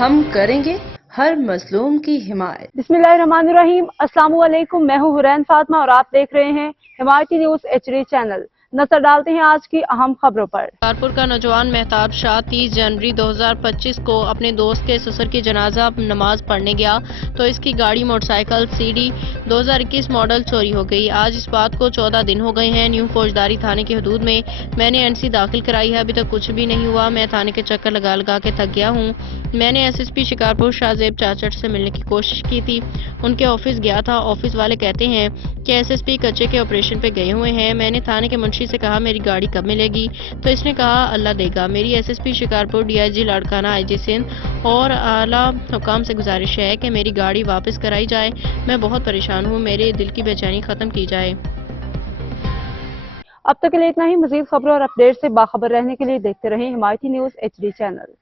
ہم کریں گے ہر مظلوم کی حمایت۔ بسم اللہ الرحمن الرحیم۔ السلام علیکم، میں ہوں حرین فاطمہ اور آپ دیکھ رہے ہیں حمایتی نیوز HD چینل۔ نظر ڈالتے ہیں آج کی اہم خبروں پر۔ شکارپور کا نوجوان مہتاب شاہ 30 جنوری 2025 کو اپنے دوست کے سسر کی جنازہ نماز پڑھنے گیا تو اس کی گاڑی موٹر سائیکل CD 2021 ماڈل چوری ہو گئی۔ آج اس بات کو 14 دن ہو گئے ہیں۔ نیو فوجداری تھانے کی حدود میں نے NC داخل کرائی ہے، ابھی تک کچھ بھی نہیں ہوا۔ میں تھانے کے چکر لگا کے تھک گیا ہوں۔ میں نے SSP شکارپور شاہ زیب چاچڑ سے ملنے کی کوشش کی تھی، ان کے آفس گیا تھا۔ آفس والے کہتے ہیں کہ SSP کچے کے آپریشن پہ گئے ہوئے ہیں۔ میں نے تھانے کے منشی سے کہا میری گاڑی کب ملے گی، تو اس نے کہا اللہ دے گا۔ میری SSP Shikarpur DIG Larkana IG Sindh اور اعلیٰ حکام سے گزارش ہے کہ میری گاڑی واپس کرائی جائے۔ میں بہت پریشان ہوں، میرے دل کی بے چینی ختم کی جائے۔ اب تک کے لیے اتنا ہی۔ مزید خبروں اور اپڈیٹ سے باخبر رہنے کے لیے دیکھتے رہیں حمایتی نیوز HD چینل۔